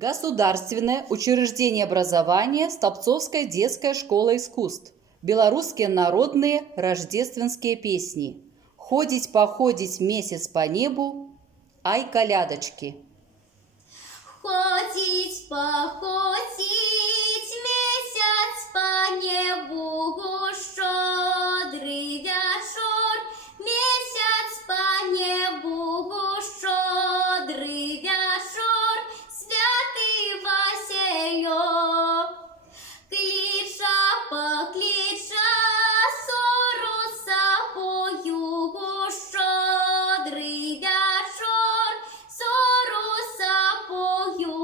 Государственное учреждение образования Столбцовская детская школа искусств. Белорусские народные рождественские песни. Ходить походить месяц по небу, ай колядочки. Ходить походить месяц по небу, щедрый вечер, месяц по небу, щедрый вечер, святый Василек. Клича поклича сору собою, щедрый вечер, сору собою,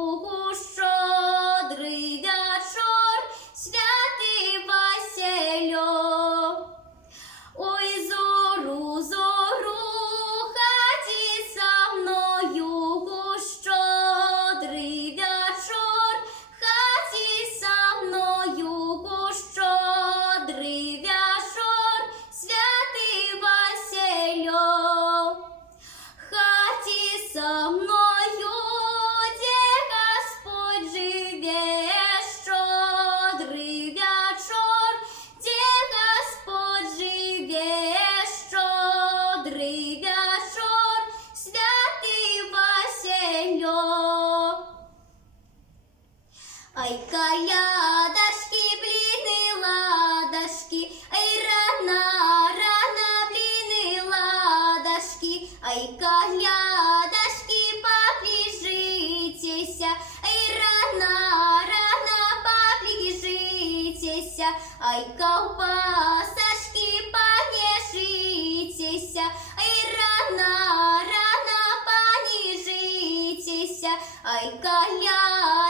щедрый вечер, святий Василек. Ой, зору, зору, ходи со мною, щедрий вечер, ходи со мною, щедрий вечер, святий Василек. Ходи со мною, де Господь живе, щедрий вечер, де Господь живе, щедрий вечер, святий Василек. Ай, колядочки, блины, ладошки, ай, рано, рано, блины, ладошки, ай, колядочки, поближитесь, ай, рано, рано, поближитесь, ай, колбасочки, понежитесь, ай, рано, рано, понижитесь, ай, колядочки,